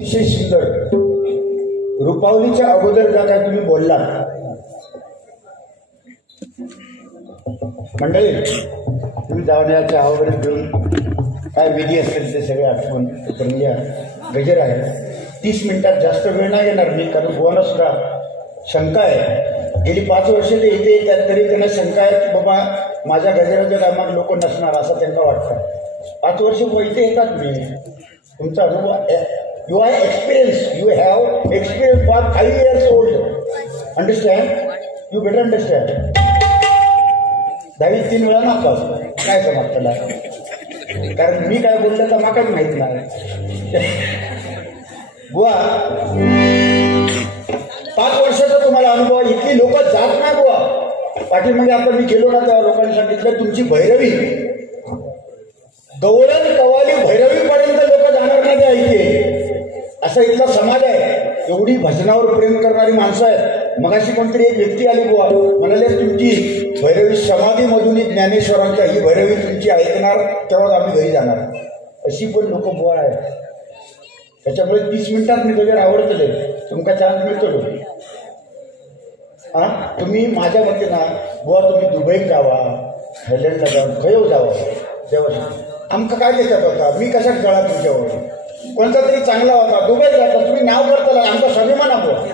अतिशय सुंदर रुपावलीच्या अगोदर जा काय तुम्ही बोलला मंडळी, तुम्ही जावण्याच्या चहावगैरे घेऊन काय विधी असतील ते सगळे आठवण करून घ्या. गजर आहे 30 मिनिटात जास्त वेळ नाही घेणार मी, कारण गोवाला सुद्धा शंका आहे. गेली 5 वर्ष ते इथे येतात तरी त्यांना शंका आहे की बाबा माझ्या गजराच्या टायमात लोक नसणार असं त्यांना वाटतं. 5 वर्ष इथे येतात मी, तुमचा अनुभव, you are experienced, you have experience for 5 years old, understand, you better understand. 3 वेळा नापास काय समज त्याला, कारण मी काय बोललं तर मला काही माहित नाही. बुवा 5 वर्षाचा तुम्हाला अनुभव, इथली लोक जात नाही बुवा. पाठीमागे आता मी गेलो ना तेव्हा लोकांनी सांगितलं तुमची भैरवी गवळण कवाली भैरवीपर्यंत लोक जाणार नाही त्या इथे, असा इथला समाज आहे. एवढी भजनावर प्रेम करणारी माणसं आहेत. मगाशी कोणतरी एक व्यक्ती आली बुवा, म्हणाले तुमची भैरवी समाधीमधून ज्ञानेश्वरांच्या ही भैरवी तुमची ऐकणार तेव्हा आम्ही घरी जाणार, अशी पण लोक बुवा आहेत. त्याच्यामुळे 30 मिनिटात मी गजर आवडतले, तुमका चान्स मिळतो. तुम्ही माझ्या मते ना बुवा तुम्ही दुबईत जावा, थायलंडला जाऊन खयव जावा, देवा आमका काय देतात होता, मी कशात गळा तुमच्यावर, कोणता तरी चांगला होता, दुबईत जाता तुम्ही नाव करता, आमचा स्वाभिमान हवं.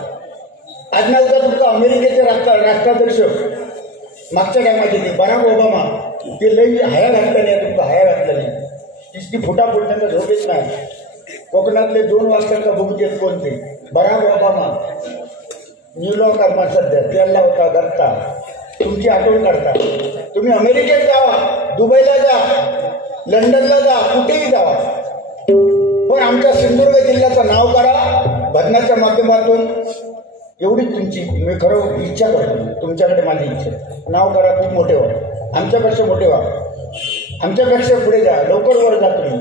आज ना उद्या तुमचा अमेरिकेचे राष्ट्राध्यक्ष मागच्या टायमात येते बराक ओबामा, ते लई हया घातल्या नाही, तुमचा हया घातल्या नाही, तिसरी फुटाफुट त्यांना झोप येत नाही. कोकणातले 2 वाजतांचा बुक येत कोणते, बराक ओबामा न्यूयॉर्क मा सध्या त्याला होता करता, तुमची आठवण काढता. तुम्ही अमेरिकेत जावा, दुबईला जा, लंडनला जा, कुठेही जावा, पण आमच्या सिंधुदुर्ग जिल्ह्याचं नाव करा भजनाच्या माध्यमातून. एवढीच तुमची मी खरं इच्छा करतो, तुमच्याकडे माझी इच्छा, नाव करा, खूप मोठे व्हा, आमच्यापेक्षा मोठे व्हा, आमच्यापेक्षा पुढे जा, लवकर वर जा तुम्ही,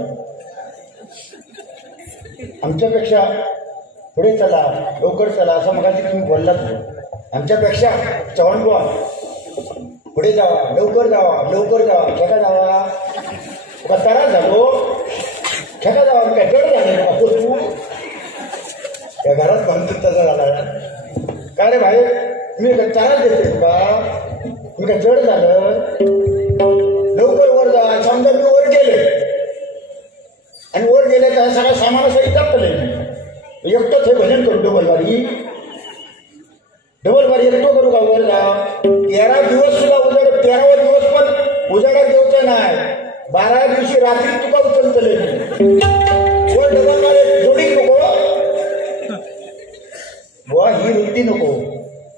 आमच्यापेक्षा पुढे चला, लवकर चला, असं मगाशी तुम्ही बोललाच. आमच्यापेक्षा चव्हाण बुवा पुढे जावा, लवकर जावा, लवकर जावा, खेळा जावा, का तरास झालो, खेळा जावा, काय जड झाले असो तू त्या घरात बांधून तसा झाला काय रे भाई, मी काय त्रास देते का, मी काय जड झालं, लवकर वर जा. समजा मी वर गेले आणि वर गेले तर सगळ्या सामानासाठी टाकलं एकटंच हे भजन करू, डबल बारी एकटो करू का वर जा. 13 दिवस सुद्धा उजाड, 13वा दिवस पण उजाडात जेवता नाही, 12व्या दिवशी रात्री तुका उचलतले वर डबल बारी जोडी नको बुवा, ही वृत्ती नको.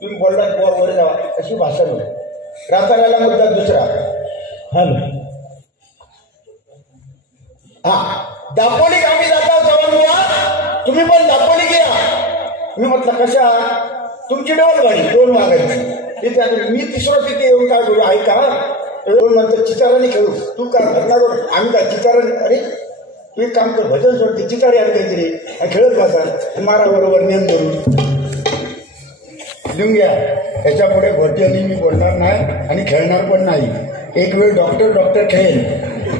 तुम्ही बोललात बुवा वर जावा, अशी भाषा नको. राताराला मुद्दा दुसरा, दापोलीत आम्ही जाता चव्हाण बुवा, तुम्ही पण दापोली घ्या. मी म्हटलं कशा, तुमची डबल गाडी 2 वागायची तिथे, मी तिसरं तिथे येऊन काय करू, ऐका 2 नंतर चिताराने खेळू, तू काय भजनावर आम्ही काय चिताराने, अरे तू एक काम कर, भजन सोडते चितारी आली काहीतरी आणि खेळत बसा, मारा बरोबर नियम धरून लिहून घ्या. त्याच्या पुढे भरती मी बोलणार नाही आणि खेळणार पण नाही. एक वेळ डॉक्टर खेळेल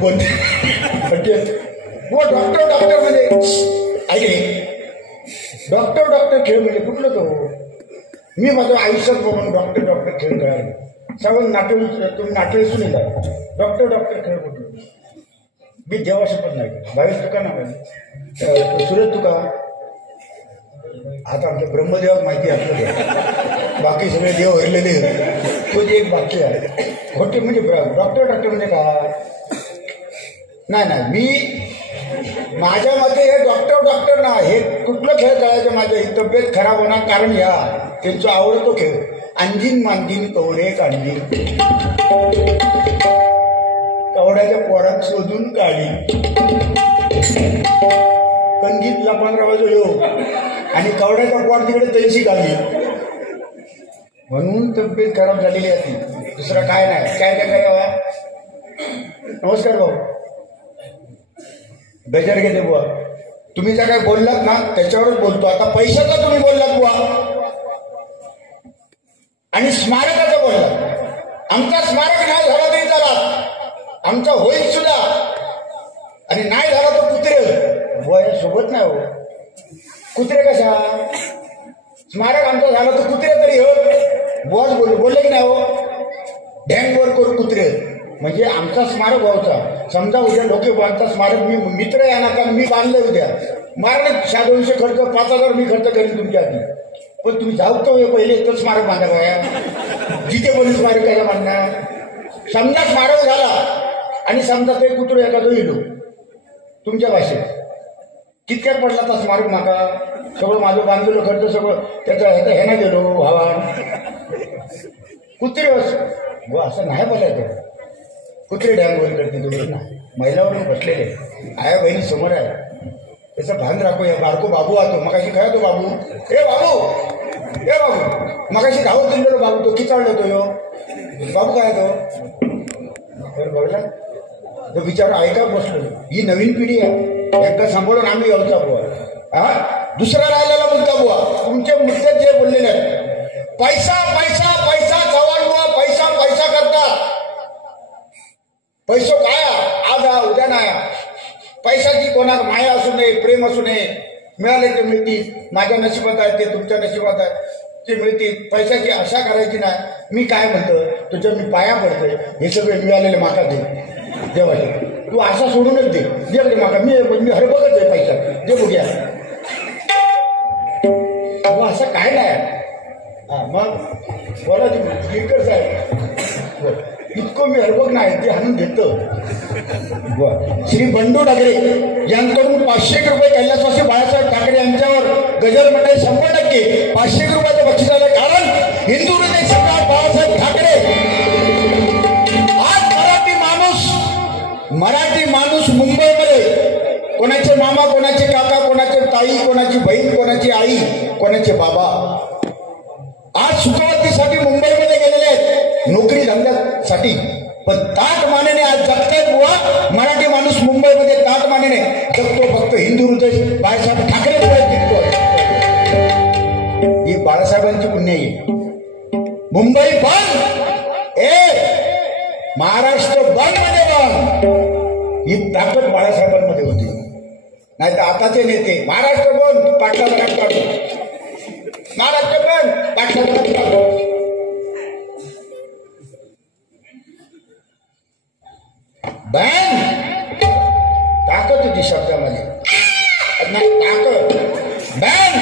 कोणते वो डॉक्टर म्हणजे ऐके, डॉक्टर खेळ म्हणजे कुठलं तो, मी माझं आयुष्यात बघून डॉक्टर खेळ खेळायला सगळं नाट्य, तुम्ही नाट्य सुनील डॉक्टर खेळ कुठलं, मी देवा शपथ नाही बाहेर तुका ना सुरत तुका, आता आमच्या ब्रह्मदेवात माहिती आपलं, बाकी सगळे देव हरलेले, तो जे एक वाक्य आहे खोटे म्हणजे डॉक्टर म्हणजे काय नाही, मी माझ्या मते हे डॉक्टर ना, हे कुठलं खेळ खेळायचं, माझ्या ही तब्येत खराब होणार कारण या त्यांचा आवडतो खेळ अंजीन मांजीन कवडे काढली, कवड्याच्या पोरात शोधून काढली, कंगीतला 15 वाजता येऊ आणि कवड्याचा पोर तिकडे तैशी काढली, म्हणून तब्येत खराब झालेली आहे. दुसरं काय नाही. काय नमस्कार भाऊ, गजर घेते बुवा, तुम्ही जर काय बोललात ना त्याच्यावरच बोलतो. आता पैशाचा तुम्ही बोललात बुवा आणि स्मारकाचा बोललात, आमचा स्मारक नाही झाला तरी झाला, आमचा होईल सुद्धा, आणि नाही झाला तो कुत्रे बुवा सोबत नाही हो. कुत्रे कशा स्मारक आमचं झालं तर कुत्रे तरी हो बॉस बोलले की नाही हो ढँगवर करू कुत्रे म्हणजे आमचा स्मारक व्हायचा समजा उद्या लोके बांधता स्मारक मी मित्र या ना कारण मी बांधले उद्या मारणे 200 खर्च 5000 मी खर्च करेन तुमच्या आधी पण तुम्ही जाऊ तो पहिले तर स्मारक बांधायला या जिथे बोलून स्मारक काय बांधणार समजा स्मारक झाला आणि समजा ते कुत्रो एखादं येलो तुमच्या भाषेत कितक्यात पडला तर स्मारक माका सगळं माझं बांधलेलं खर्च सगळं त्याचं ह्यानं गेलो भावा कुत्रे असं नाही बोलायचं कुत्रे डॅमवर करते तुम्ही ना महिलावर बसलेले आया बहिणी समोर आहे त्याचं भान राखो या बारको बाबू आतो मगाशी काय तो बाबू ए बाबू मगाशी गावात गेलेलो बाबू तो किचाळलो तो यो बाबू काय तो बघला तो विचार ऐका बसलो ही नवीन पिढी आहे एकदा सांभाळून आम्ही यावचा बुवा हा दुसरा राहिलेला मुद्दा बुवा तुमचे मुद्दे जे बोललेले आहेत पैसा पैसा पैसा जवान बुवा पैसा पैसा करतात पैसो काय आज उद्या नाही पैशाची कोणाला माया असू नये प्रेम असू नये मिळाले ते मिळतील माझ्या नशिबात आहे ते तुमच्या नशिबात आहे ते मिळतील पैशाची आशा करायची नाही मी काय म्हणतो तुझ्या मी पाया पडतोय हे सगळे मिळालेले माका दे देवाचे तू आशा सोडूनच दे जे माका मी हरबगत आहे पैसा जे बघूया असं काय नाही हा मग बोला स्पीकर साहेब इतकं मी हरबग नाही ते हाणून घेतो श्री बंडू ठाकरे यांकडून 500 रुपये कैलासवासी बाळासाहेब ठाकरे यांच्यावर गजल मंडळी 100% 500 रुपयाचं बक्षीस आलं कारण हिंदू हृदय सम्राट बाळासाहेब ठाकरे आज मराठी माणूस मुंबईमध्ये कोणाचे मामा कोणाचे काका कोणाचे ताई कोणाची बहीण कोणाची आई कोणाचे बाबा आज सुखवतीसाठी मुंबईमध्ये गेलेले आहेत नोकरी धंद्यासाठी पण ताट मानेने आज जगतायत बुवा मराठी माणूस मुंबईमध्ये ताट मानेने जगतो फक्त हिंदू हृदय बाळासाहेब ठाकरे जिंकतो ही बाळासाहेबांची पुण्य आहे मुंबई बंद महाराष्ट्र बंद मध्ये बंद ही ताकद बाळासाहेबांमध्ये होती नाही तर आताचे नेते महाराष्ट्र बंद पाटला बंद काढतो महाराष्ट्र बंद पाटला बंद काढतो बँड ताकद होती शब्दामध्ये ताकद बँड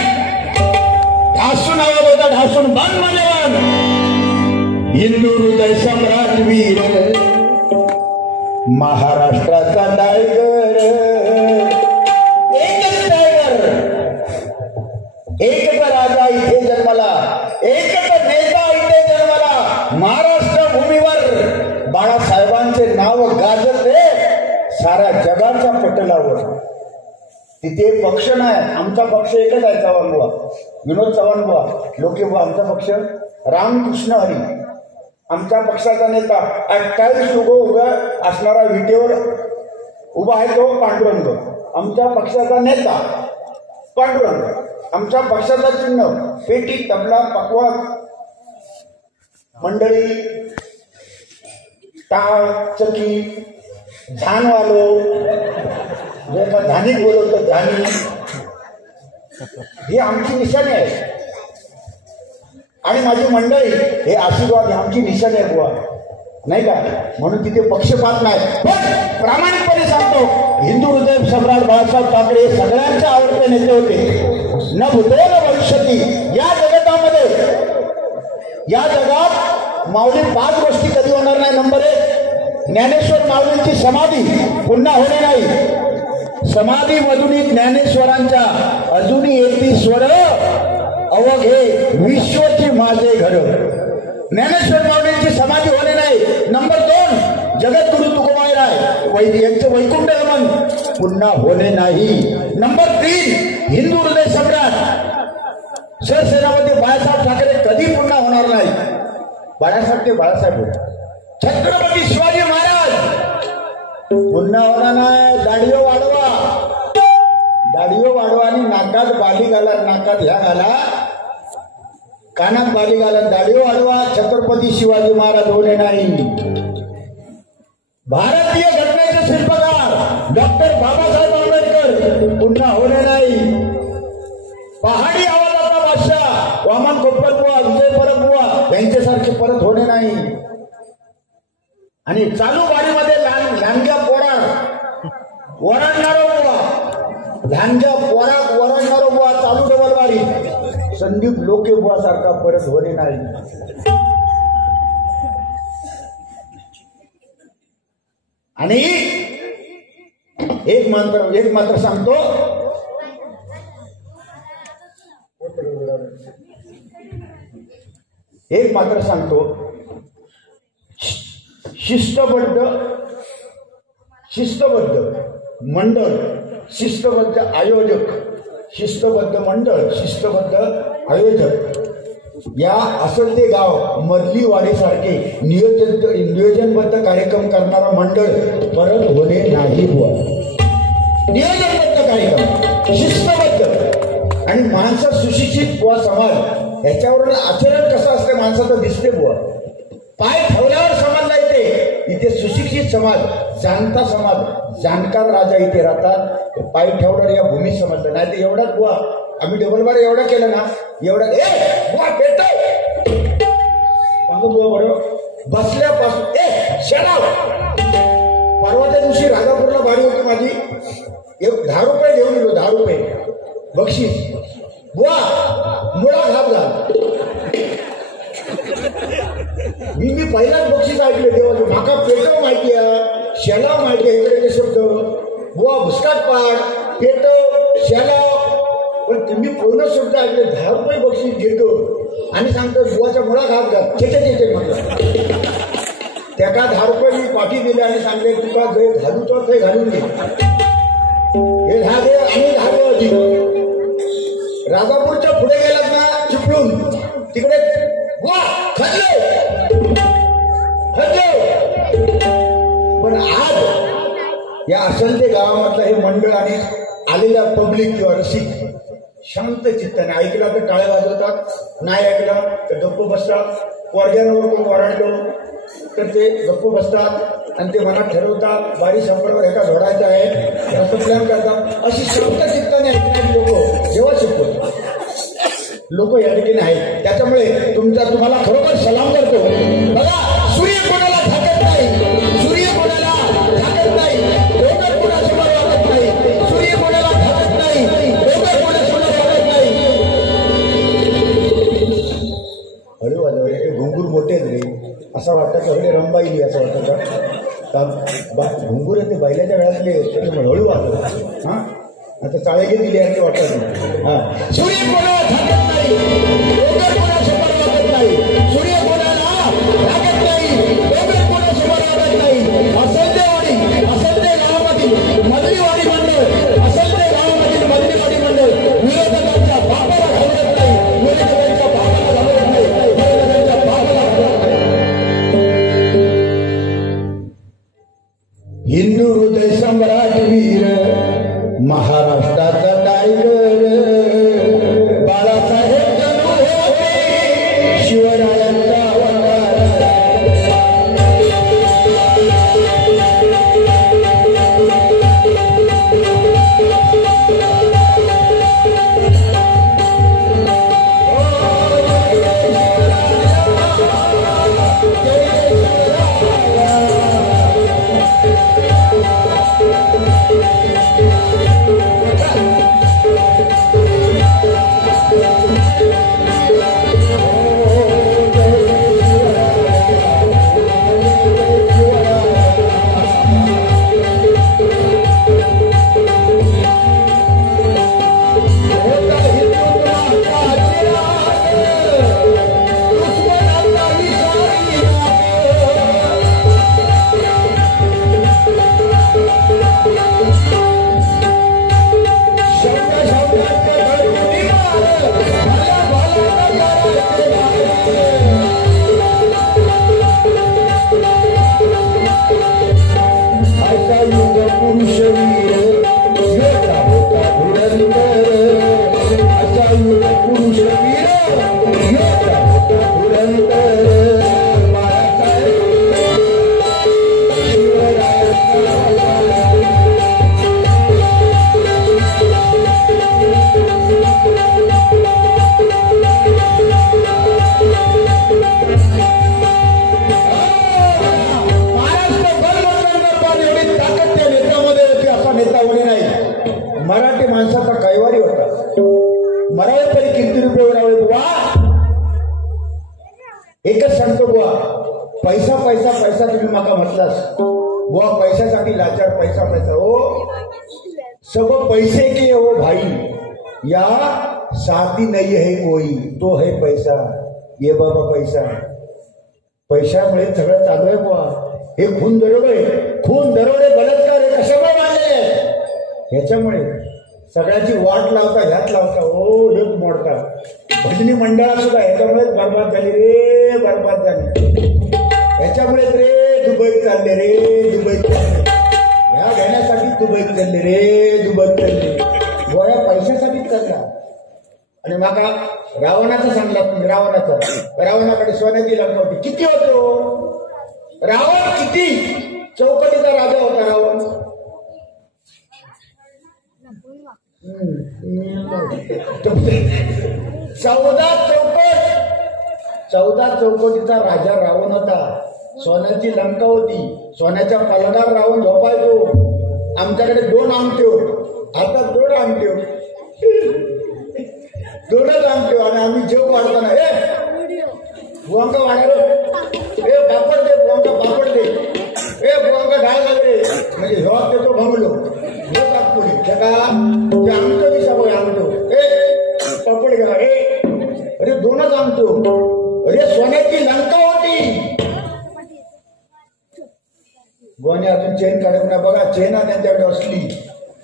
ढासून आवाज होता ढासून बंद म्हणजे बंद हिंदू हृदय सम्राट वीर महाराष्ट्राचा टायगर एकच टायगर एकच राजा इथे जन्मला एकच नेता इथे जन्मला महाराष्ट्र भूमीवर बाळासाहेबांचे नाव गाजते साऱ्या जगाच्या पटलावर तिथे पक्ष नाही आमचा पक्ष एकच आहे चव्हाण बुवा विनोद चव्हाण बुवा लोके बुवा आमचा पक्ष रामकृष्ण हरी आमच्या पक्षाचा नेता 28 उभा असणारा विटेवर उभा आहे तो पांडुरंग आमच्या पक्षाचा नेता पांडुरंग आमच्या पक्षाचा चिन्ह पेटी तबला पकवान मंडळी टाळ चकी झानवालो जे का धानिक बोलवतो धानी ही आमची निशाणी आहे आणि माझी मंडळी हे आशीर्वाद आमची निशाणी आहे बुवा नाही का म्हणून तिथे पक्षपात नाही पण प्रामाणिकपणे सांगतो हिंदू हृदय सम्राट बाळासाहेब ठाकरे सगळ्यांचे आवडते नेते होते न भूतो न भविष्यती या जगतामध्ये या जगात माऊली 5 गोष्टी कधी होणार नाही नंबर 1 ज्ञानेश्वर माऊलींची समाधी पुन्हा होणे नाही समाधी मधून ज्ञानेश्वरांच्या अजूनही येती स्वर अवघे विश्वची माझे घर ज्ञानेश्वर माऊलींची समाधी होणे नाही नंबर 2 जगद्गुरु तुकोबाईराय यांचे वैकुंठ गमन पुन्हा होणे नाही नंबर 3 हिंदू हृदय सम्राट सरसेनापती बाळासाहेब ठाकरे कधी पुन्हा होणार नाही बाळासाहेब ते बाळासाहेब छत्रपती शिवाजी महाराज पुन्हा होणार नाही दाढीओ वाढवा आणि नाकात बाली घाला नाकात ह्या घाला कानात बाली घाला दाढीओ वाढवा छत्रपती शिवाजी महाराज होणे नाही भारतीय घटनेचे शिल्पकार डॉक्टर बाबासाहेब आंबेडकर पुन्हा होणे नाही पहाडी आवाजाचा बादशाह वामन खोपकर बुवा, विजय परब बुवा यांच्यासारखे परत होणे नाही. आणि चालू वारीमध्ये लांग्या पोरात वरडणारो बुवा, लांग्या पोरात वरडणारो बुवा चालू डबल वारी संदीप लोके बुवा सारखा परत होणे नाही. आणि एक मात्र सांगतो, शिस्तबद्ध मंडळ, शिस्तबद्ध आयोजक, शिस्तबद्ध मंडळ, शिस्तबद्ध आयोजक या असेल ते गाव मधली वाडीसारखे नियोजनबद्ध कार्यक्रम करणारा मंडळ परत होणे नाही बुवा. नियोजनबद्ध कार्यक्रम, शिस्तबद्ध आणि माणसं सुशिक्षित बुवा समाज याच्यावरून आचरण कसं असतं माणसाचं दिसते बुवा. पाय ठेवल्यावर समाजला येते, इथे सुशिक्षित समाज, जाणता समाज, जाणकार राजा इथे राहतात. पाय ठेवल्यावर या भूमीत समजलं नाही तर एवढाच बुवा आम्ही डबलबार एवढा केलं ना, एवढा बुवा पेटव बुवा बरोबर बसल्यापासून परवाच्या दिवशी राजापूरला बारी होती माझी, 10 रुपये घेऊन गेलो, 10 रुपये बक्षीस. बुवा मुळा घात झाला. मी पहिलाच बक्षीस ऐकले देवाचे. माका पेटव माहिती आहे, शेलाव माहिती आहे, इकडे शब्द बुवा भुसकाट पाड, पेटव, शेलाव, पण तुम्ही पूर्ण शब्द ऐकले. 10 रुपये बक्षीस घेतो आणि सांगतो बुवाच्या मुळा घात घाल, चेचे म्हटलं. त्याका 10 रुपये मी पाठी दिले आणि सांगले तुका जे घालू तर ते घालून घे, हे 10 दे आणि 10 दे अधिक. राजापूरच्या पुढे गेलात ना चिपळून तिकडे बुवा खल्ले. पण आज या असंख्य गावामधलं हे मंडळ आणि आलेल्या पब्लिक किंवा रसिक शांत चित्ताने ऐकला तर टाळ्या वाजवतात, नाही ऐकला तर गप्प बसतात. वर्ग्यांवर कोण ओरडलो तर ते गप्प बसतात आणि ते मनात ठरवतात बारी संपर्क एका झोडायचा आहे असं प्लॅन करतात. अशी शांत चित्ताने ऐकणारी लोक जेव्हा शिकवतात लोक या ठिकाणी आहेत. त्याच्यामुळे तुम्हाला खरोखर सलाम करतो. बघा सूर्य कोणाला झाकत नाही, सूर्य कोणाला झाकत नाही, डोंगर कोणासमोर वागत नाही, सूर्य कोणाला झाकत नाही, डोंगर कोणासमोर वागत नाही. हळू वाजव हे घुंगूर मोठे रे असं वाटतं का हळे रंबाईली असं वाटतं का घुंगूर ते बैलाच्या वेळातले त्याच्यामुळे हळू वाजव. हा आता चाळगे दिले आणि वाटत हा. सूर्य कोणाला झाकत नाही, डोंगर कोणासमोर वागत नाही, सूर्य कोणाला झाकत नाही, डोंगर कोणासमोर वागत नाही. असंख्य गावामधील मधली वाडी मंडळ, असंख्य गावामधील मधली वाडी मंडळ विरोधकांच्या बापाला घालत नाही, विरोधकांच्या बापाला घालत नाही, विरोधकांच्या बापाला घालत नाही. हिंदू हृदय सम्राट वीर महाराष्ट्राचा टायगर बाळासाहेब जणू होते शिवरायांचा एकच सांगतो बुवा, पैसा पैसा पैसा तुम्ही माका म्हटलास बुवा, पैशासाठी लाचार, पैसा पैसा हो, सब पैसे के हो भाई, या साथी नहीं है कोई, तो है पैसा, ये बाबा पैसा. पैशामुळे सगळं चालू आहे बुवा. हे खून दरोडे बलात्कार हे कशामुळे मानले? ह्याच्यामुळे सगळ्याची वाट लावता, ह्यात लावता, हो हेच मोडता. भजनी मंडळा सुद्धा ह्याच्यामुळेच बरबाद झाली रे, बरबाद झाली. ह्याच्यामुळेच रे दुबईत चालले रे, दुबईत चालले, ह्या घेण्यासाठी दुबईत चालले रे, दुबईत चालले, गोया पैशासाठीच चालला. आणि माका रावणाचा सांगला तुम्ही, रावणाकडे सोन्याची लग्न होती. किती होतो रावण? किती चौकटीचा राजा होता रावण. 14 चौकटीचा राजा रावण होता. सोन्याची लंका होती, सोन्याच्या पलंगावर रावण झोपायचो. आमच्याकडे 2 आमटे, आता 2 आमटे, 2च आमटे. आणि आम्ही जेव वाढताना बुवांका वाढायला, पापड दे बुवांका, पापड दे, बुवांका डाळ लागले, म्हणजे ह्या त्याचो भंगलो हे तात्पुरी का ते आमटो दिसा बघ, आमटो पापड घ्या. अरे 2च आमटो. अरे सोन्याची लंका होती. गोवाने अजून चेन काढत ना बघा, चेना त्यांच्याकडे असली.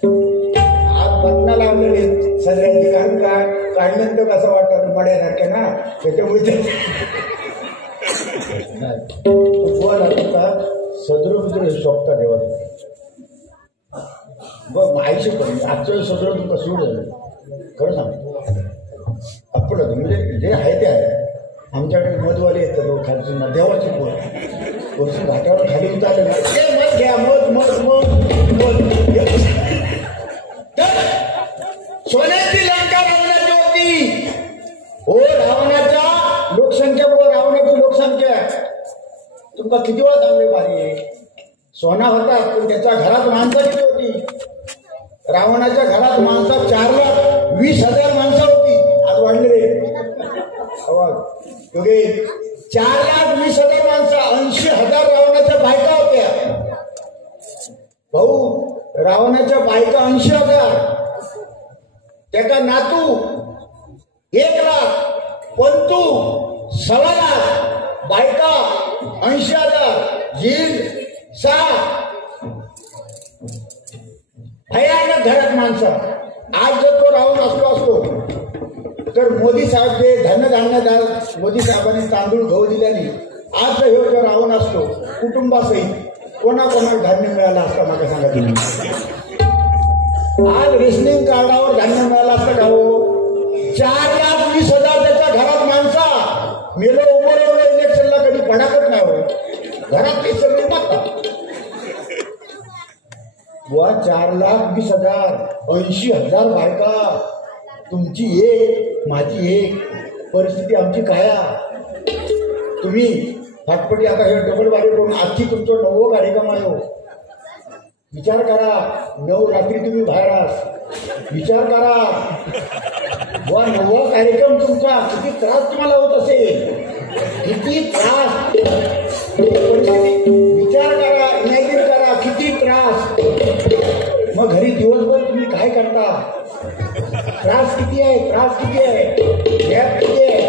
आज बटना लावलेले सगळ्यांची, कारण का काढल्यानंतर कसं वाटतं मड्यासारख्या ना, त्याच्यामुळे गोवा सदर शोभता देवा बघ. आयुष्य करून आजचं सदर तुमका सोडलं खरं सांगतो. आपण म्हणजे जे आहे ते आहे. आमच्याकडे मधवाले येतात खालची ना, देवाची पोर घाटावर खाली उतारले ना, मध घ्या, मध. सोन्याची लंका रावणाची होती. हो, रावणाच्या लोकसंख्या, रावणाची लोकसंख्या तुमका किती वेळा चांगले भारी आहे. सोना होता पण त्याच्या घरात माणसं किती होती? रावणाच्या घरात माणसं 4,20,000 माणसं होती. आज वाढले रे आवाज, 4,20,000 माणसं. 80,000 रावणाच्या बायका होत्या भाऊ. रावणाच्या बायका 80,000. त्याचा नातू 1,00,000, पंतू 1,00,000, बायका 80,000, झील 6. भयानक घरात माणसं. आज जर तो रावण असतो तर मोदी साहेब जे धान्यदार, मोदी साहेबांनी तांदूळ गहू दिल्याने आज जर हे रावण असतो कुटुंबासहित कोणाकोणाला धान्य मिळालं असतं मला सांगा तुम्ही. आज रेशनिंग कार्डावर धान्य मिळालं असतं का हो? 4,20,000 त्याच्या घरात माणसा मेलो उभं राहून इलेक्शनला कधी पडाकच नाही हो. घरात ते सगळे मागतात. 4,20,000, 80,000 बायका. तुमची एक, माझी एक, परिस्थिती आमची काया. तुम्ही फाटपटी आता हे डबल वारी करून आजची तुमचं 9वं कार्यक्रम आहे हो. विचार करा. 9 रात्री तुम्ही बाहेर आहात. विचार करा 9वा कार्यक्रम तुमचा किती त्रास तुम्हाला होत असेल, किती त्रास. विचार करा, इमॅजिन करा किती त्रास. मग घरी दिवसभर तुम्ही काय करता? त्रास किती आहे, त्रास किती आहे, गॅप किती आहे.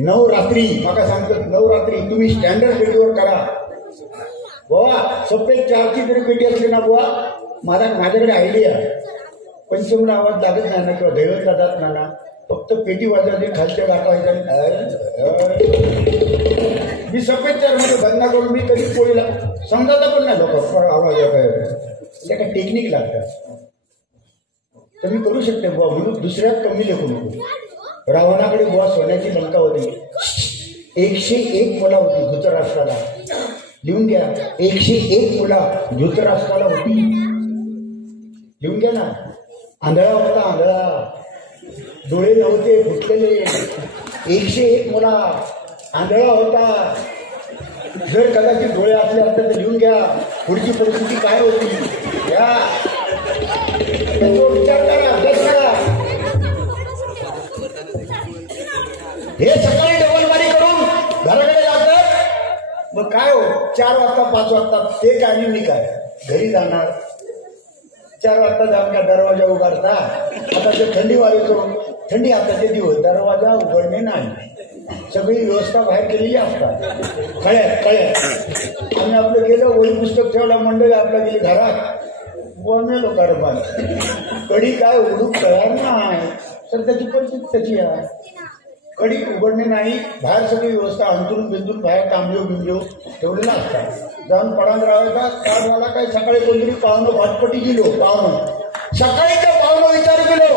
9 रात्री मला सांगतात, 9 रात्री तुम्ही स्टँडर्ड पेटीवर करा बुवा. सफेद 4ची जरी पेटी असली ना बुवा, माझ्याकडे आयडिया. पंचमला आवाज लागत नाही ना, किंवा दैवतला जात नाही ना, फक्त पेटी वाजवली, खालच्या गाठवायच्या. मी सफेद 4 मध्ये बंद करून मी कधी पोळीला समजायला पण नाही लोक आवाज त्या काय टेक्निक लागतात. तर मी करू शकते बुवा, म्हणून दुसऱ्यात कमी लेखू नको. रावणाकडे बुवा सोन्याची लंका होती. 101 मुला होती धृतराष्ट्राला. लिहून घ्या, 101 मुला धृतराष्ट्राला होती. लिहून घ्या ना. आंधळा होता, आंधळा, डोळे नव्हते फुटलेले. 101 मुला, आंधळा होता. जर कदाचित डोळे असले असते तर लिहून घ्या पुढची परिस्थिती काय होती. या विचार करा, अभ्यास करा. हे सकाळी डबलबारी करून घराकडे जातात. मग काय हो 4 वाजता 5 वाजता ते काय आणि मी काय घरी जाणार. 4 वाजता जाऊन का दरवाजा उघडता. आता ते थंडी वाजतो, थंडी आताचे दिवस दरवाजा उघडणे नाही, सगळी व्यवस्था बाहेर केलेली असतात. कळ्यात आम्ही आपलं गेलो, वही पुस्तक ठेवला, मंडळी आपल्या गेली घरात, बोमेलो कारभार. कडी काय उघडू तयार नाही, तर त्याची परिस्थिती तशी आहे. कडी उघडणे नाही, बाहेर सगळी व्यवस्था अंतरून बिंदून बाहेर तांबलो बिंबलो ठेवलेला असतात. जाऊन पडांत राहायचा. काय झाला काय सकाळी कोणतरी पाहुणं भाटपटी गेलो, पाहुणं सकाळी त्या पाहुणं विचार केलो,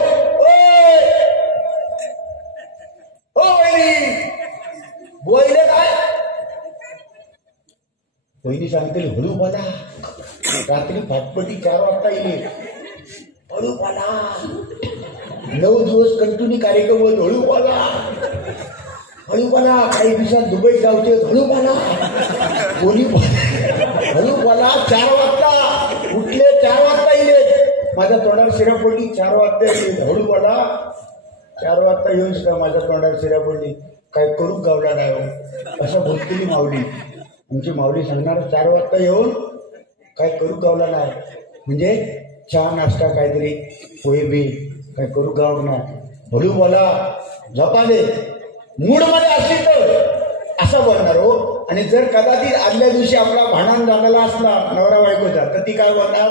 बोलले काय. पहिली सांगते हळू बोला, रात्री फाटपटी 4 वाजता येईल, हळू बोला. 9 दिवस कंटिन्यू कार्यक्रम होत, हळू बोला, हळू बोला. काही दिवसात दुबईत जाऊचे, हळू बोला, कोणी हळू बोला. 4 वाजता उठले, 4 वाजता येईल, माझ्या तोंडावर शिरा पडली, 4 वाजता येईल, हळू बोला. 4 वाजता येऊन सुद्धा माझ्या तोंडावर शिरा पडली, काय करू गावला नाही हो, असं बोलतेली माऊली. आमची माऊली सांगणार 4 वाजता येऊन काय करू गावला नाही, म्हणजे चहा नाश्ता काहीतरी पोहे बी काय करू गाव नाही, हळू बोला, झपाले. मूडमध्ये असली तर असं बोलणार हो. आणि जर कदाचित आदल्या दिवशी आपला भांडण झालेला असला नवरा बायकोचा, तर ती काय बोलणार,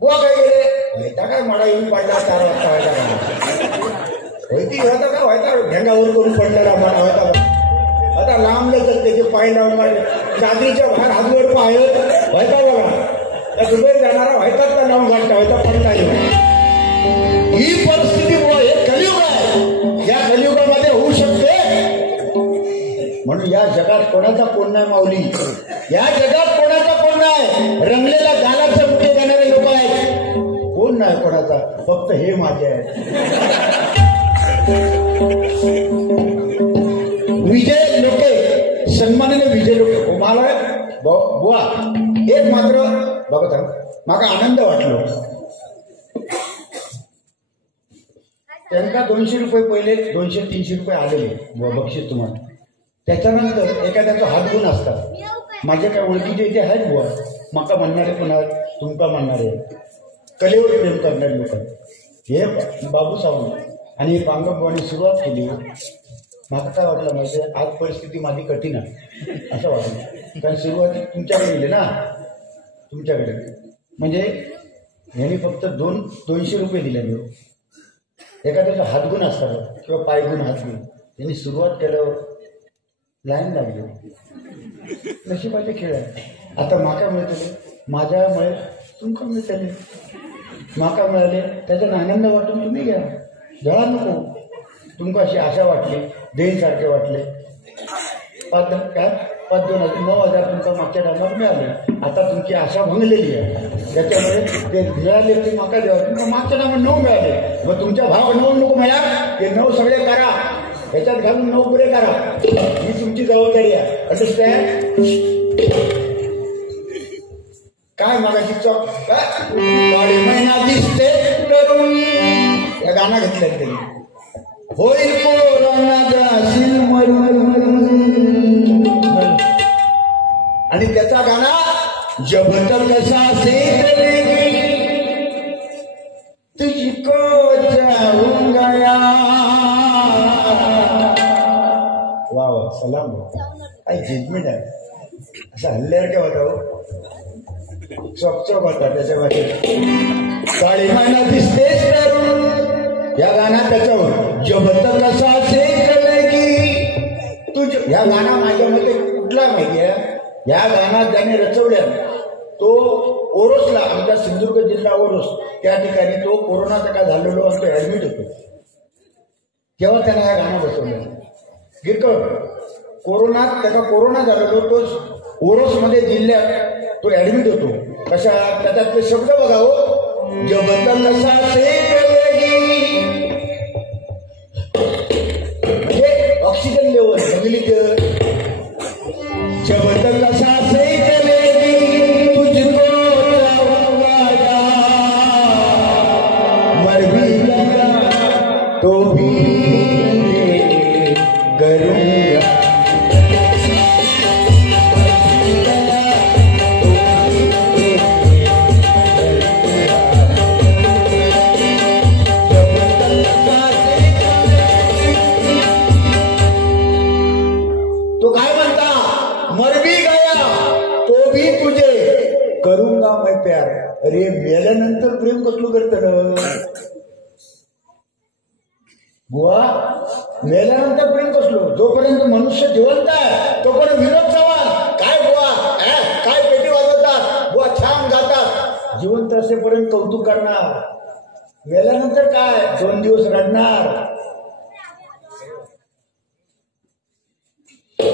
बुवा काय गेले, व्हायचा काय माडा येऊन पडला 4 वाजता, व्हायचा होती होता का, व्हायचा ढेंगावर करून पडलेला माडा व्हायचा. आता लांबले तर त्याचे पाय लावून मारले, चादरीच्या बाहेर हातवर पाय व्हायचा बघा, त्या दुबईत जाणारा व्हायचाच का लावून घालता, व्हायचा पडता येईल. ही परिस्थिती हे कलियुग आहे, या कलियुगामध्ये होऊ शकते. म्हणून या जगात कोणाचा कोण नाही माऊली, या जगात कोणाचा कोण नाही. रंगलेला गालाचं मुठे जाणारे लोक आहेत, कोण नाही कोणाचा, फक्त हे माझे आहे. विजय लोके, सन्मानाने विजय लोके. मला बुवा एक मात्र बघा माका आनंद वाटलो. त्यांना 200 रुपये पहिले 200-300 रुपये आलेले बक्षीस तुम्हाला. त्याच्यानंतर एखाद्याचा हातगुण असतात. माझ्या काय ओळखीचे इथे आहेत बुवा, माका म्हणणारे पण आहेत, तुमका म्हणणारे, कलेवर प्रेम करणारे लोक. हे बाबू सावंत आणि पांगमबाने सुरुवात केली. मला काय वाटलं माहिती आहे, आज परिस्थिती माझी कठीण आहे असं वाटलं. कारण सुरुवाती तुमच्याकडे गेले ना, तुमच्याकडे म्हणजे ह्यांनी फक्त 200 रुपये दिले. एखाद्याचा हातगुण असतात किंवा पायगुण हातगुण, यांनी सुरुवात केल्यावर लाईन लागली. नशिबाचे खेळ आहे. आता माका मिळतले, माझ्यामुळे तुमका मिळतले, माका मिळाले त्याच्यात आनंद वाटून तुम्ही घ्या, जळा नको. तुमका अशी आशा वाटली, देईसारखे वाटले. 5,000-9,000 तुमका मागच्या टायमात मिळाले. आता तुमची आशा भंगलेली आहे, त्याच्यामुळे ते मिळाले ते माका द्यावं. तुमका मागच्या टायमात 9 मिळाले, मग तुमच्या भाव 9 नको मिळा, ते 9 सगळे करा, ह्याच्यात घालून 9 पुरे करा. ही तुमची जबाबदारी आहे. अंडरस्टँड. काय मागायची चौक काळे महिना दिसते तरुण, या गाणं घेतलं त्यांनी. होईल कोरोना जाशील मरून, आणि त्याचा गाणा जब तक सांसें तुझको जाऊंगा. वा वा, सलाम. काय जिजमेंट आहे, असं हल्ल्यावर काय होता हो, चॉक होता त्याच्यामध्ये. काळी महिना दिसतेच तरुण, या गाण्यात त्याच्यावर जब तक सांसें की तुझ, या गाणं माझ्या मते कुठला माहिती आहे, या गाण्यात ज्याने रचवल्या तो ओरोसला, आमच्या सिंधुदुर्ग जिल्हा ओरोस, त्या ठिकाणी तो कोरोनाचा काय झालेलो आणि तो ऍडमिट होतो. तेव्हा त्याने या गाणं बसवलं. गिरकळ कोरोनात त्याचा कोरोना झालेलो, तो ओरोसमध्ये जिल्ह्यात तो ऍडमिट होतो. कशा त्याच्यात ते शब्द बघा हो, जब तक सांसें म्हणजे ऑक्सिजन लेवल जंगली, जब तक सांसें चलेगी तुझको जाऊंगा, मर भी लगा तो भी बुवा मेल्यानंतर पर्यंत कसलो, जोपर्यंत मनुष्य जिवंत आहे तोपर्यंत विनोद चव्हाण काय बुवा काय पेटी वाजवतात, बुवा छान गातात. जिवंत असेपर्यंत कौतुक करणार, मेल्यानंतर काय 2 दिवस रडणार,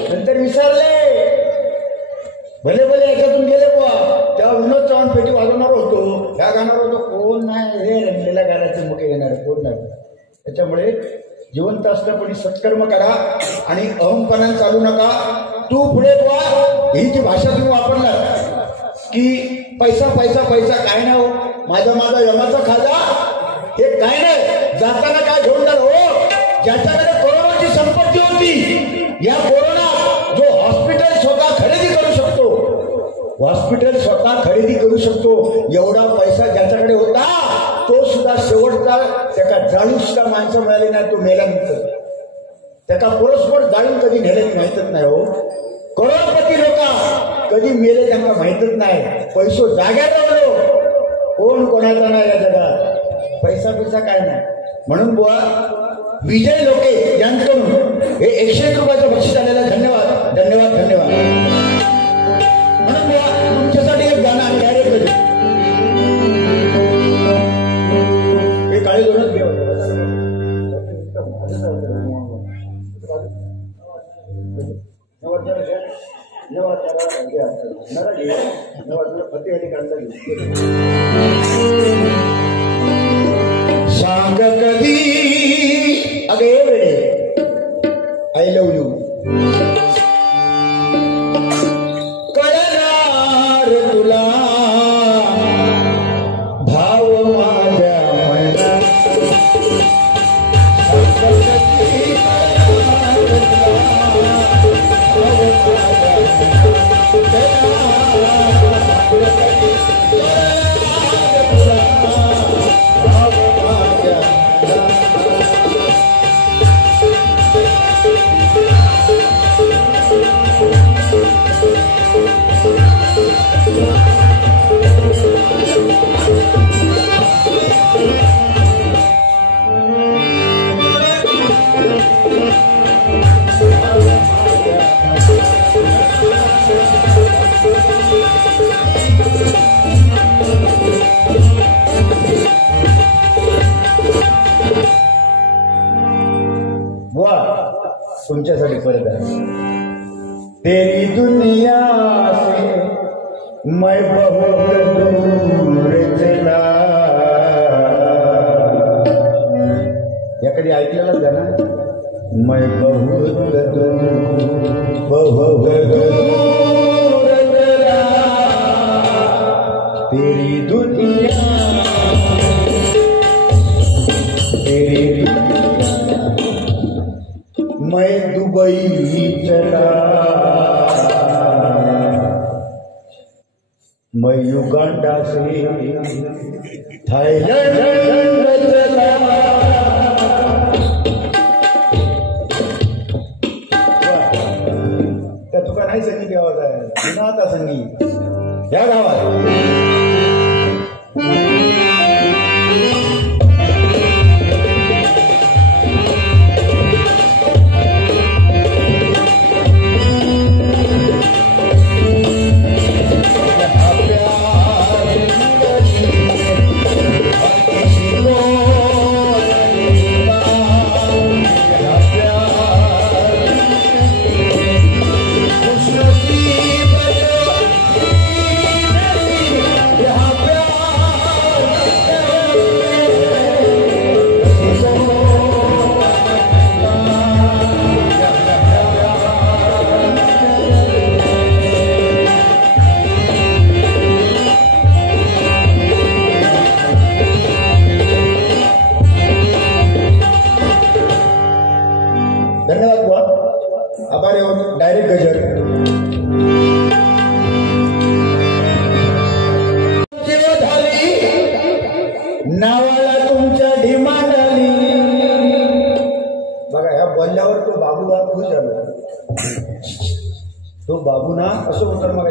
नंतर विसरले. भले भले याच्यातून गेले बुवा. तेव्हा विनोद चव्हाण पेटी वाजवणार होतो, ह्या गाणार होतो, कोण नाही हे रंगलेल्या गाण्याचे मुखे येणार कोण नाही. त्याच्यामुळे जिवंत असल्यापणी सत्कर्म करा आणि अहंपणाने चालू नका. तू पुढे बुवा ही जी भाषा तुम्ही वापरला की पैसा पैसा पैसा काय नाही हो, माझा यमाचा खाजा हे काय नाही. जाताना काय घेऊन जाल हो, ज्याच्याकडे कोरोनाची संपत्ती होती, या कोरोना जो हॉस्पिटल स्वतः खरेदी करू शकतो, हॉस्पिटल स्वतः खरेदी करू शकतो एवढा पैसा ज्याच्याकडे होता, तो सुद्धा शेवटचा त्याला जाळून सुद्धा माणसं मिळाली नाही. तो मेल्यानंतर त्याला परस्पर जाळून कधी नेल्याची माहितच नाही हो. करोडपती लोक कधी मेले त्यांना माहितच नाही. पैसो जाग्यात राहिलो, कोण कोणाचा नाही या जगात. पैसा काय नाही. म्हणून बुवा विजय लोके यांच्याकडून हे 101 रुपयाचं बक्षीस आलेलं. धन्यवाद धन्यवाद धन्यवाद. म्हणून बुवा तुमच्यासाठी एक गाणं आम्ही डायरेक्ट करू. हे काळे दोनच घेऊ. सांग कधी अगे वेळे आय लव्ह यू कळणार तुला भाव माझ्या मनात. तुमच्यासाठी परत आहे. तेरी दुनिया से मैं बहुत दूर चला. या कधी ऐकलेलं गाणं? मैं बहुत दूर चला तेरी दुनिया तेरी मैं दुबई चला, मैं युगांडा से थाईलैंड चला. त्या तुका नाही संगीत आवाज आहे, जुना आता संगीत या गावात. धन्यवाद बुवा. आभारी आहोत. डायरेक्ट गजर झाली नावाला तुमच्या डिमांड आली. बघा ह्या बोलल्यावर तो बाबूला खुश झाला. तो बाबू ना असं होतं मग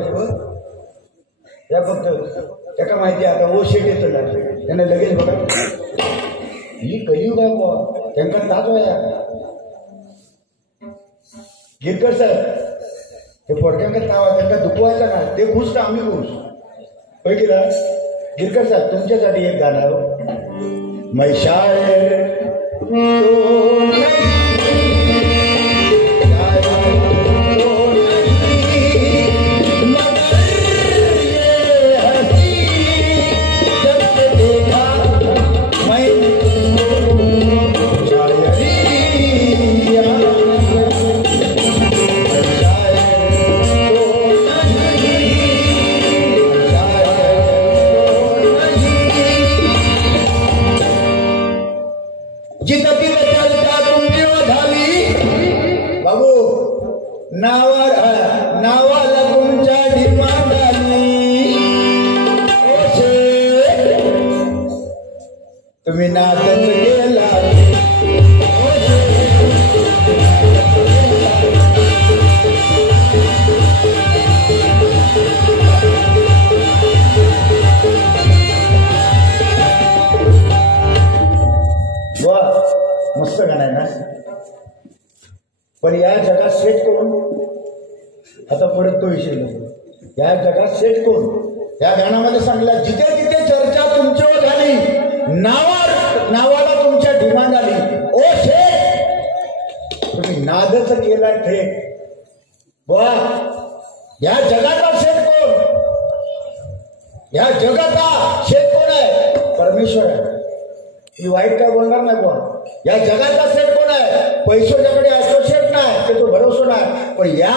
या फक्त त्याला माहिती आता ओ शेट येतो ना त्याने लगेच बघा ही कलियुग आहे बुवा. त्यांना ताज व्हाया गिरकर साहेब हे पोरक्यांका ताव त्यांना दुखवायचं ना ते खुश तर आम्ही खुश होय की ना गिरकर साहेब तुमच्यासाठी एक गाणं आहे मैं शायर तो नावाला तुमच्या डिमांड आली तुम्ही नाचत गेला वा मस्त गाणं आहे ना पण या जगात सेट कोण आता परत तो विषय या जगात सेट कोण या गाण्यामध्ये सांगला जिथे तिथे चर्चा तुमच्यावर झाली नावाला तुमच्या डिमांड आली ओ शेठ तुम्ही नादच केला ठेक वा या जगाचा शेठ कोण या जगाचा शेठ कोण आहे परमेश्वर आहे मी वाईट काय बोलणार नाही बुवा या जगाचा सेट कोण आहे पैशाच्याकडे असो शेट नाही ते तो भरोसा नाही पण या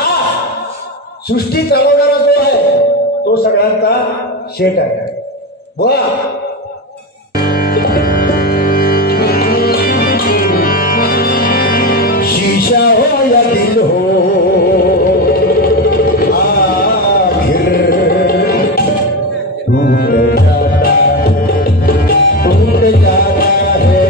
सृष्टी चालवणारा जो आहे तो सगळ्यांचा शेट आहे बुवा शीशा हो या दिल हो आखिर टूट जाता है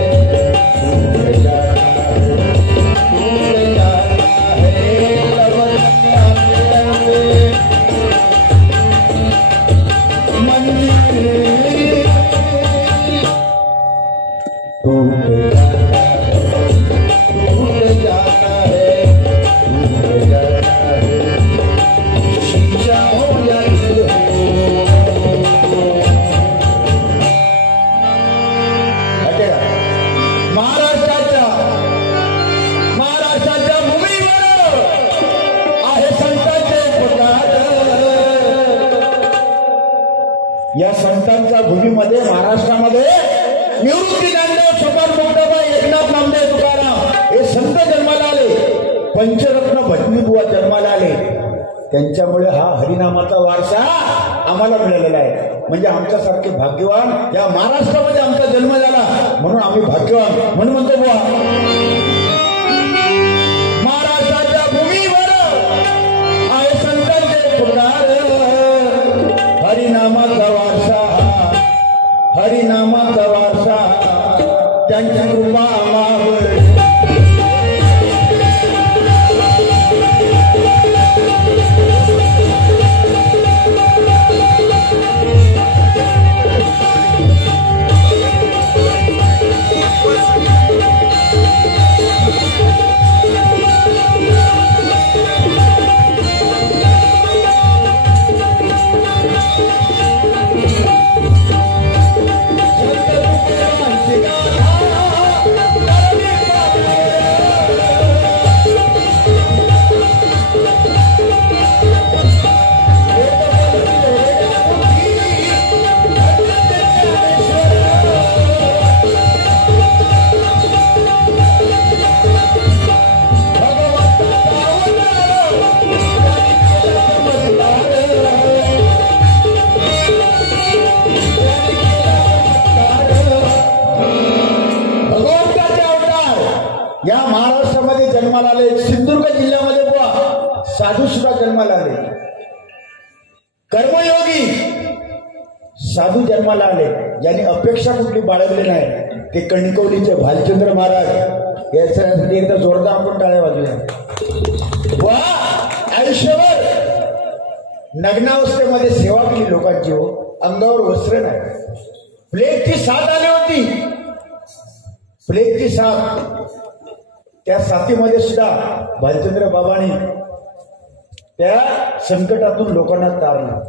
या संतांच्या भूमीमध्ये महाराष्ट्रामध्ये निवृत्ती ज्ञानदेव सुभाष मोठबाई एकनाथ नामदेव तुकाराम हे संत जन्माला आले पंचरत्न भजनीबुवा जन्माला आले त्यांच्यामुळे हा हरिनामाचा वारसा आम्हाला मिळालेला आहे म्हणजे आमच्यासारखे भाग्यवान या महाराष्ट्रामध्ये आमचा जन्म झाला म्हणून आम्ही भाग्यवान म्हणून म्हणतो बुवा महाराष्ट्राच्या भूमीवर आहे संतांचे पुकार हरिनामाचा वारसा हरिनामाचा वारसा त्यांची कृपा आम्हावर या महाराष्ट्रामध्ये जन्माला आले सिंधुदुर्ग जिल्ह्यामध्ये बुवा साधू सुद्धा जन्माला आले कर्मयोगी साधू जन्माला आले ज्यांनी अपेक्षा कुठली बाळगली नाही ते कणकवलीचे भालचंद्र महाराज यासाठी एकदा जोरदार आपण टाळ्या वाजवूया वा आयुष्यभर नग्नावस्थेमध्ये सेवा केली लोकांची हो अंगावर वस्त्र नाही प्लेगची साथ आली होती प्लेगची साथ, त्या साथीमध्ये सुद्धा भालचंद्र बाबांनी त्या संकटातून लोकांना तारलं.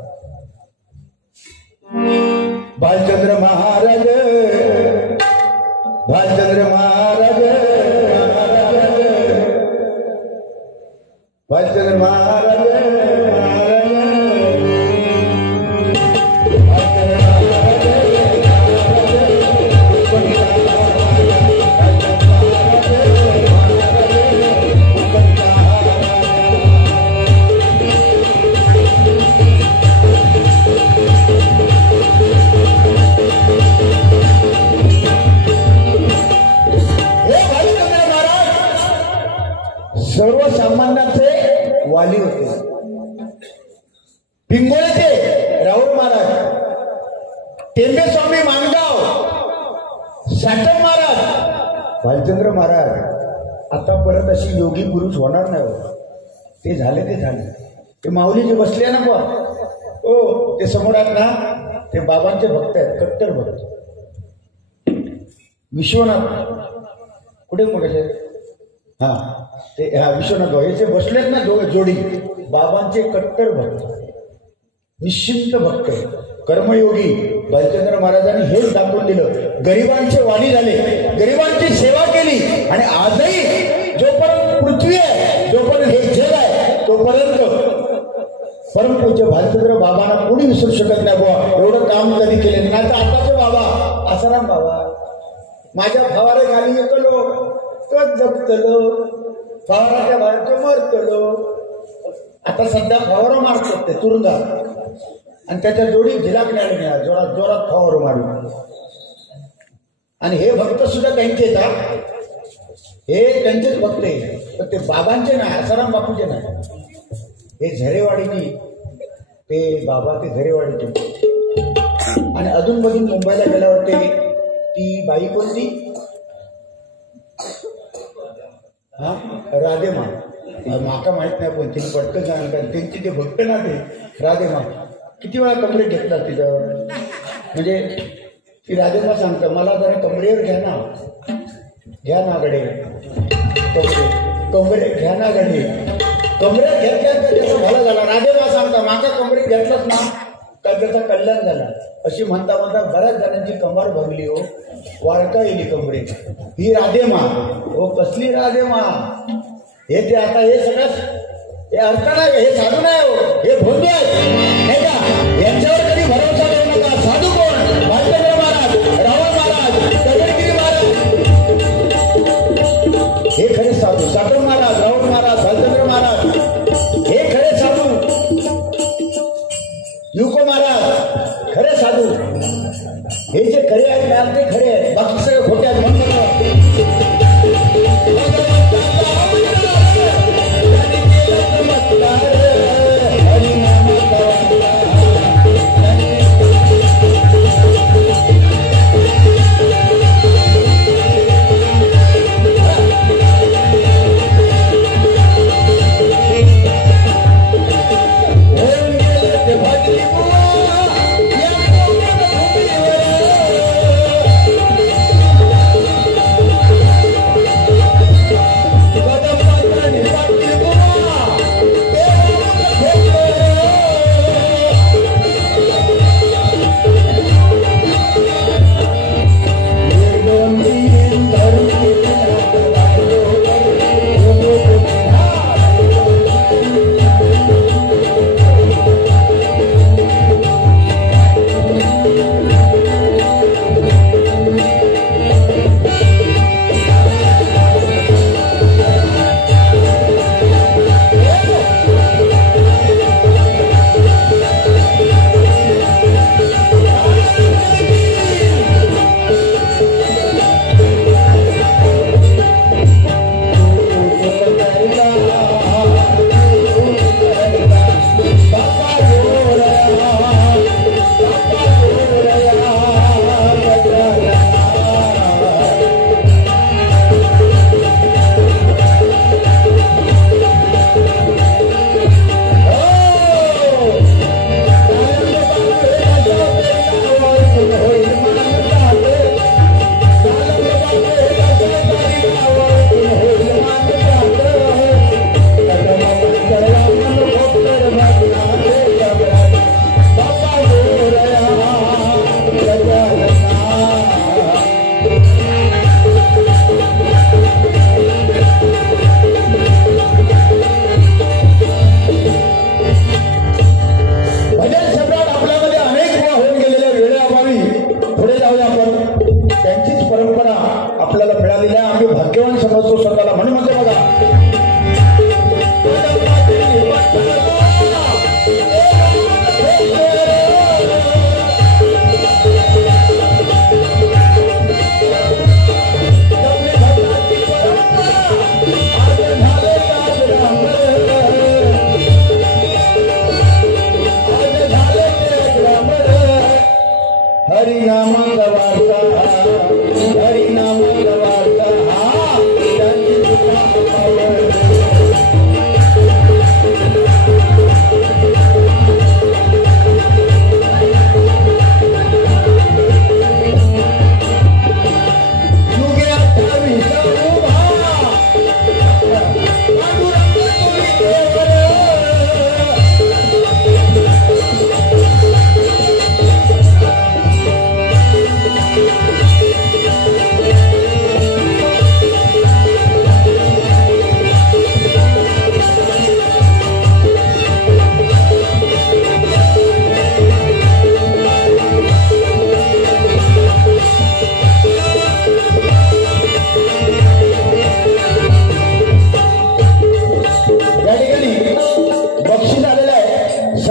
भालचंद्र महाराज, भालचंद्र महाराज, भालचंद्र महाराज, सर्वसामान्यांचे वाली होते. पिंगोळ्याचे राहुल महाराज, टेंबेस्वामी माणगाव, साठम महाराज, भालचंद्र महाराज. आता परत अशी योगी पुरुष होणार नाही. ते झाले ते झाले. ते माऊली जे बसले ना बा, ओ ते समोर आहेत ना, ते बाबांचे भक्त आहेत, कट्टर भक्त. विश्वनाथ कुठे कुठे हा ते हा विश्वनाथ भाऊ जे बसलेत ना जोडी, बाबांचे कट्टर भक्त, निश्चिंत भक्त, कर्मयोगी. भालचंद्र महाराजांनी हेच दाखवून दिलं. गरिबांचे वाली झाले, गरिबांची सेवा केली. आणि आजही जोपर्यंत पृथ्वी आहे, जोपर्यंत हे जग आहे, तोपर्यंत परमपूज्य भालचंद्र बाबांना कोणी विसरू शकत नाही. बुवा एवढं काम कधी केले नाही. तर आताचे बाबा आसाराम बाबा, माझ्या फवारे खाली येतलो तोच जगतलो, फवाराच्या बाहेरचं मरतलो. आता सध्या फवारो मारतात ते तुरुंगात, आणि त्याच्या जोडी झिलाकण्याला मिळाला, जोरात जोरात फवारो मारून. आणि हे भक्त सुद्धा त्यांचे आहेत, हे त्यांचेच भक्त आहे. पण ते बाबांचे नाही, आसाराम बापूचे नाही. हे झरेवाडीची, ते बाबा ते झरेवाडीचे. आणि अधूनमधून मुंबईला गेल्यावर ते ती बाई कोणती, हा राधेमा, माका माहित नाही पण तिने पटकन जाणार. कारण त्यांची ते भक्त ना ते राधेमा, किती वेळा कमरे घेतला तिच्यावर. म्हणजे ती राधेमा सांगतं, मला जरा कमरेवर घ्या ना, घ्या ना गडे, कमरे घ्या ना गडे. कमरेत घेतल्या तर त्याचा भला झाला. राधेमा सांगता, माका कमरेत घेतलंच ना तर त्याचा कल्याण झाला. अशी म्हणता म्हणता बऱ्याच जणांची कंबर भगली. हो वाळका येली कमरे. ही राधेमा, हो कसली राधेमा. हे ते आता हे सगळं हे अर्थ नाही, हे साधू नाही, हो हे भोंदू आहे का. यांच्यावर कधी भरोसा देऊ नका. साधू कोण? भालचंद्र महाराज, रावळ महाराज, दगडगिरी महाराज, हे खरे साधू. साठम महाराज, रावळ महाराज, भालचंद्र महाराज हे खरे साधू. युको महाराज खरे साधू. हे जे खरे आहेत ना ते खरे आहेत, बाकी सगळे खोटे आहेत. म्हणून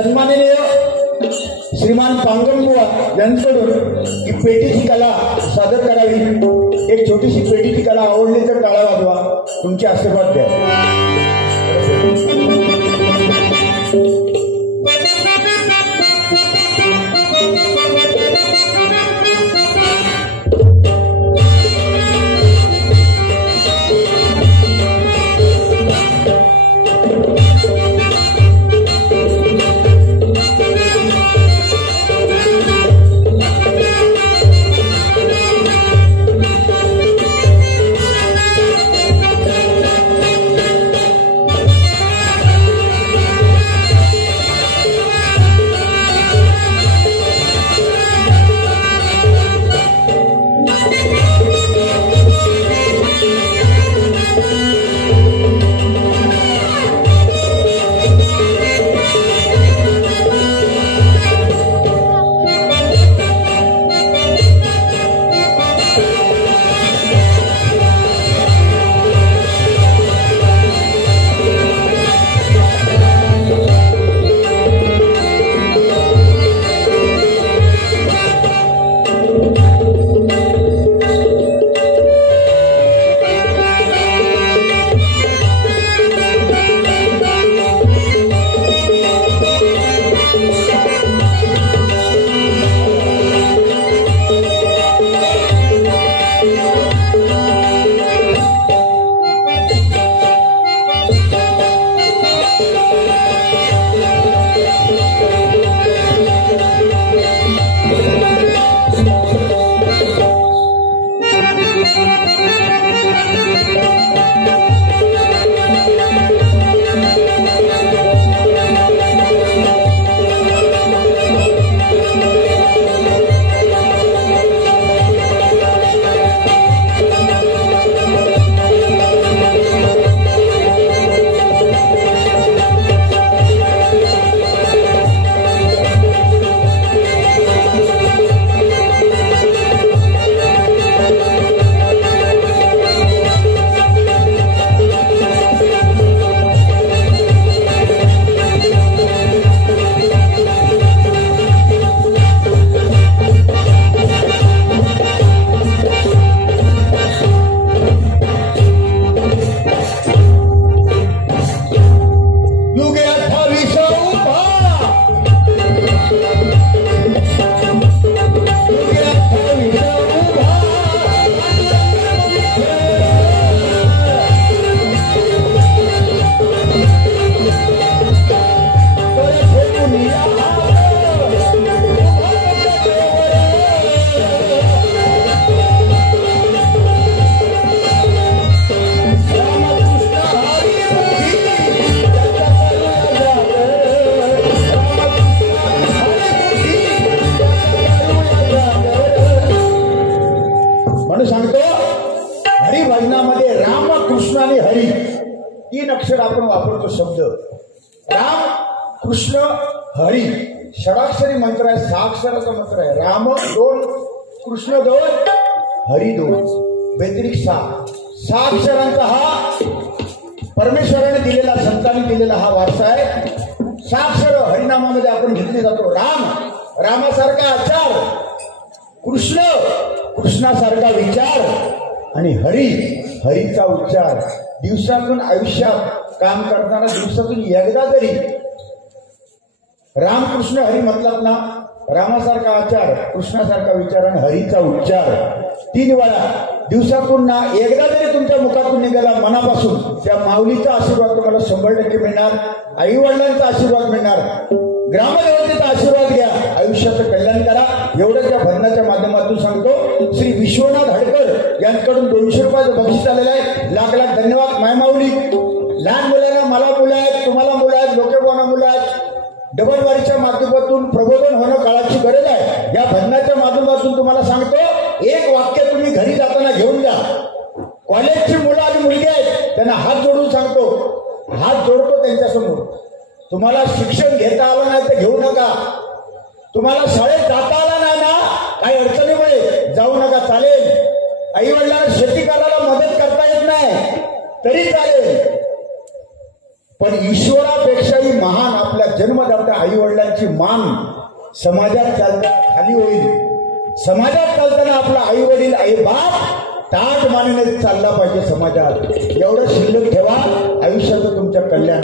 सन्माननीय श्रीमान पांगणबुवा यांच्याकडून ही पेटीची कला सादर करावी. एक छोटीशी पेटीची कला आवडली तर टाळा वाजवा. तुमचे आशीर्वाद द्या. अक्षर आपण वापरतो शब्द. राम कृष्ण हरी षडाक्षरी मंत्र आहे, 6 अक्षराचा मंत्र आहे. राम 2, कृष्ण 2, हरी 2, व्यतिरिक्त 6 अक्षरांचा हा परमेश्वराने दिलेला, संतांनी दिलेला हा वारसा आहे. 6 अक्षर हरिनामामध्ये आपण घेतली जातो. राम रामासारखा आचार, कृष्ण कृष्णासारखा विचार आणि हरी हरीचा उच्चार. दिवसातून आयुष्यात काम करताना दिवसातून एकदा तरी रामकृष्ण हरी म्हटलात ना, रामासारखा आचार, कृष्णासारखा विचार आणि हरीचा उच्चार 3 वेळा दिवसातून ना एकदा तरी तुमच्या मुखातून निघाला मनापासून, त्या माऊलीचा आशीर्वाद तुम्हाला 100% मिळणार. आई वडिलांचा आशीर्वाद मिळणार, ग्रामदेवतेचा आशीर्वाद घ्या, आयुष्याचं कल्याण करा. एवढं त्या भजनाच्या माध्यमातून सांगतो. श्री विश्वनाथ हडकर यांच्याकडून 200 रुपयाचं बक्षीस आलेलं आहे. लाख लाख धन्यवाद. माय माऊली. लहान मुलांना, मला मुलं आहेत, तुम्हाला मुलं आहेत, लोकेबांना मुलं आहेत. डबलवारीच्या माध्यमातून प्रबोधन होणं काळाची गरज आहे. या भजनाच्या माध्यमातून तुम्हाला सांगतो, एक वाक्य तुम्ही घरी जाताना घेऊन जा. कॉलेजची मुलं आणि मुलगी आहेत, त्यांना हात जोडून सांगतो, हात जोडतो त्यांच्यासमोर. तुम्हाला शिक्षण घेता आलं नाही तर घेऊ नका. तुम्हाला शाळेत जाता आला नाही ना, काही अडचणीमुळे जाऊ नका, चालेल. आई वडिलांना शेती करायला मदत करता येत नाही तरी चालेल. पण ईश्वरापेक्षाही महान आपल्या जन्मदात्या आई वडिलांची मान समाजात चालताना खाली होईल. समाजात चालताना आपला आई वडील आई बाप ताट मानेने चालला पाहिजे समाजात. एवढं शिल्लक ठेवा, आयुष्याचं तुमच्या कल्याण.